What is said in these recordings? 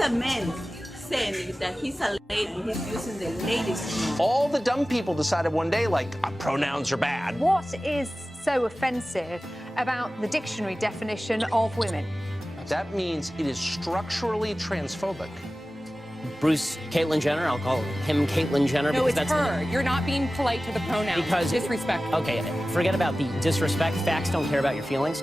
a man saying that he's a lady, he's using the ladies. All the dumb people decided one day, like, pronouns are bad. What is so offensive about the dictionary definition of women? That means it is structurally transphobic. Bruce Caitlyn Jenner, I'll call him Caitlyn Jenner. No, because it's that's her. You're not being polite to the pronouns. Because disrespect. Okay, forget about the disrespect. Facts don't care about your feelings.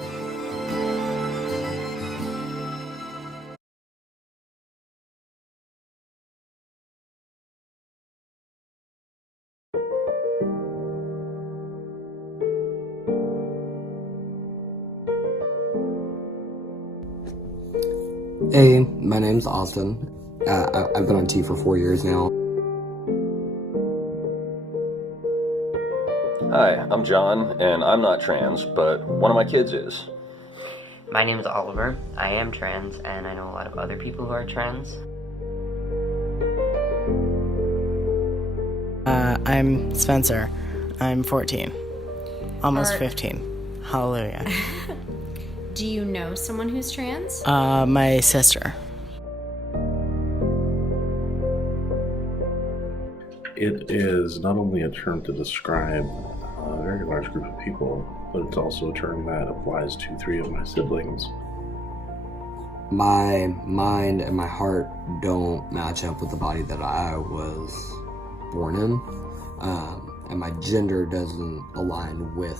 Hey, my name's Austin. I've been on T for 4 years now. Hi, I'm John, and I'm not trans, but one of my kids is. My name is Oliver. I am trans, and I know a lot of other people who are trans. I'm Spencer. I'm 14. Almost 15. Hallelujah. Do you know someone who's trans? My sister. It is not only a term to describe a very large group of people, but it's also a term that applies to 3 of my siblings. My mind and my heart don't match up with the body that I was born in, and my gender doesn't align with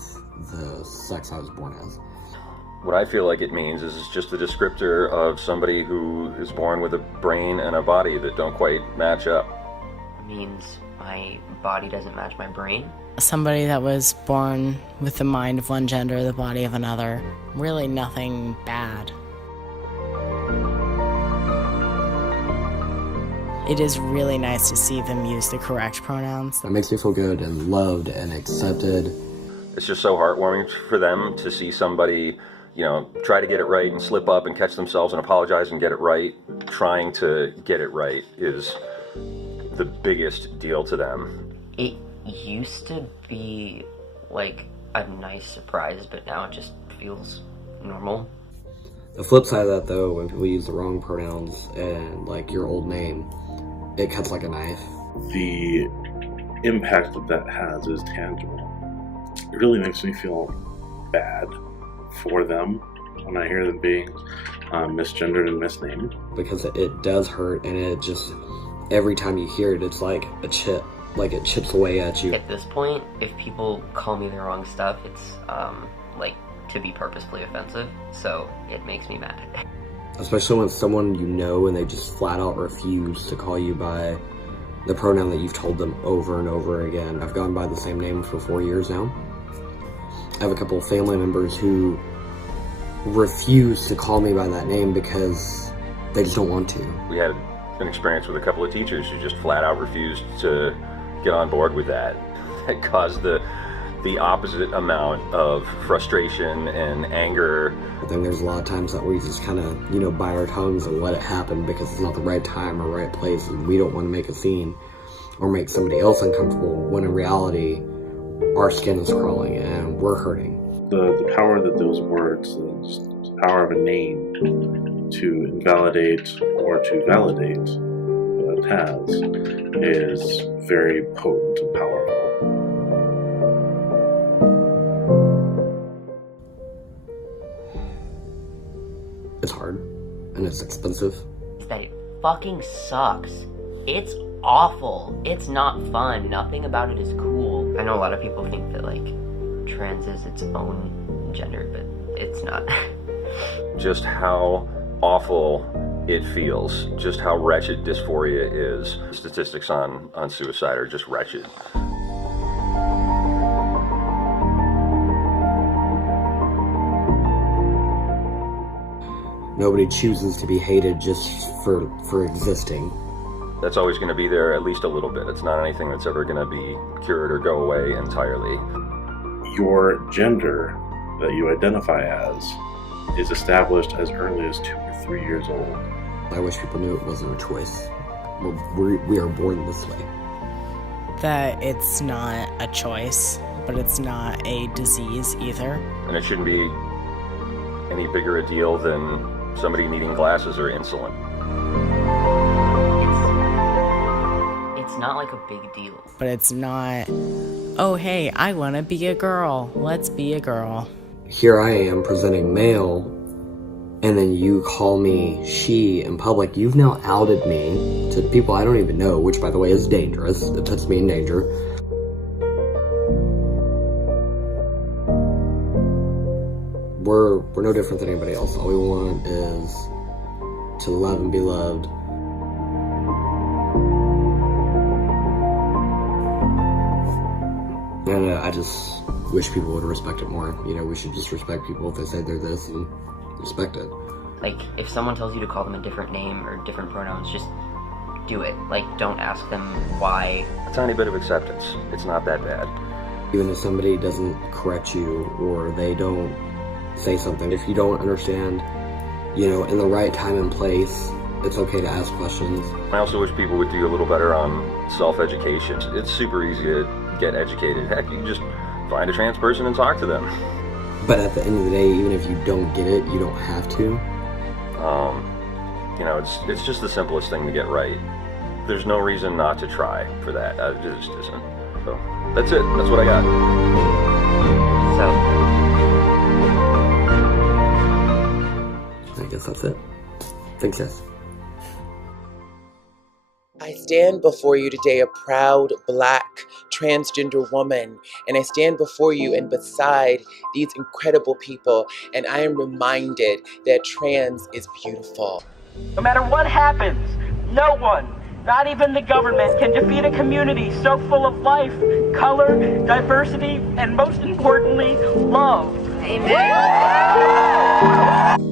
the sex I was born as. What I feel like it means is it's just a descriptor of somebody who is born with a brain and a body that don't quite match up. It means my body doesn't match my brain. Somebody that was born with the mind of one gender, the body of another. Really nothing bad. It is really nice to see them use the correct pronouns. It makes me feel good and loved and accepted. It's just so heartwarming for them to see somebody, try to get it right and slip up and catch themselves and apologize and get it right. Trying to get it right is the biggest deal to them. It used to be like a nice surprise, but now it just feels normal. The flip side of that, though, when people use the wrong pronouns and, like, your old name, it cuts like a knife. The impact that that has is tangible. It really makes me feel bad for them when I hear them being misgendered and misnamed. Because it does hurt, and it just, every time you hear it, it's like a chip. Like it chips away at you. At this point, if people call me the wrong stuff, it's like to be purposefully offensive, so it makes me mad. Especially when someone you know and they just flat out refuse to call you by the pronoun that you've told them over and over again. I've gone by the same name for 4 years now. I have a couple of family members who refuse to call me by that name because they just don't want to. We had an experience with a couple of teachers who just flat out refused to get on board with that. That caused the opposite amount of frustration and anger. I think there's a lot of times that we just kind of, bite our tongues and let it happen because it's not the right time or right place, and we don't want to make a scene or make somebody else uncomfortable, when in reality, our skin is crawling and we're hurting. The power that those words, the power of a name to invalidate or to validate what it has, is very potent and powerful. It's hard, and it's expensive. That it fucking sucks. It's awful. It's not fun. Nothing about it is cool. I know a lot of people think that, like, trans is its own gender, but it's not. Just how awful it feels, just how wretched dysphoria is. Statistics on suicide are just wretched. Nobody chooses to be hated just for existing. That's always going to be there at least a little bit. It's not anything that's ever going to be cured or go away entirely. Your gender that you identify as is established as early as 2 or 3 years old. I wish people knew it wasn't a choice. We are born this way. That it's not a choice, but it's not a disease either. And it shouldn't be any bigger a deal than somebody needing glasses or insulin. not like a big deal. But it's not, oh hey, I want to be a girl. Let's be a girl. Here I am presenting male, and then you call me she in public. You've now outed me to people I don't even know, which by the way is dangerous. It puts me in danger. We're no different than anybody else. All we want is to love and be loved. And I just wish people would respect it more. You know, we should just respect people if they say they're this and respect it. Like, if someone tells you to call them a different name or different pronouns, just do it. Like, don't ask them why. A tiny bit of acceptance. It's not that bad. Even if somebody doesn't correct you or they don't say something, if you don't understand, you know, in the right time and place, it's okay to ask questions. I also wish people would do a little better on self-education. It's super easy to get educated. Heck, you just find a trans person and talk to them. But at the end of the day, even if you don't get it, you don't have to. You know, it's just the simplest thing to get right. There's no reason not to try for that. It just isn't. So that's it. That's what I got. So I guess that's it. Thanks, guys. I stand before you today a proud Black transgender woman, and I stand before you and beside these incredible people, and I am reminded that trans is beautiful. No matter what happens, no one, not even the government, can defeat a community so full of life, color, diversity, and most importantly, love. Amen.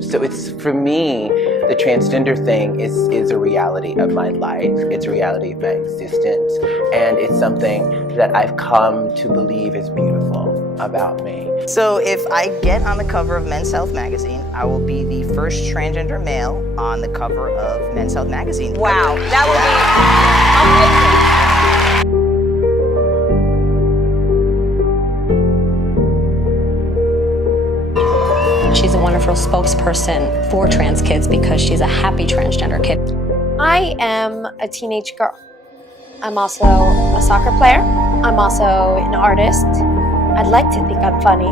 So it's, for me, the transgender thing is a reality of my life. It's a reality of my existence. And it's something that I've come to believe is beautiful about me. So if I get on the cover of Men's Health magazine, I will be the first transgender male on the cover of Men's Health magazine. Wow, that would be amazing. She's a wonderful spokesperson for trans kids because she's a happy transgender kid. I am a teenage girl. I'm also a soccer player. I'm also an artist. I'd like to think I'm funny.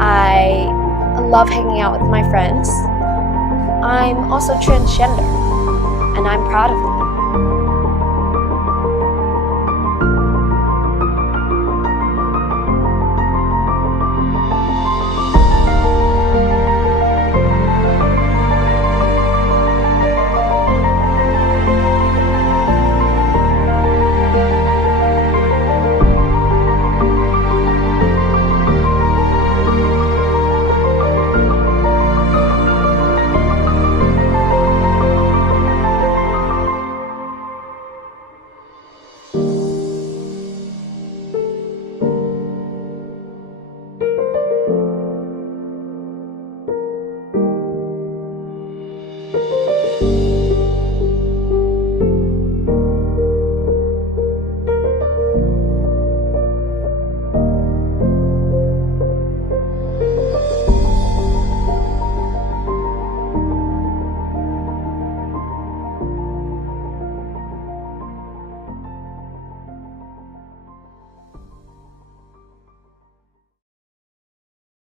I love hanging out with my friends. I'm also transgender, and I'm proud of that.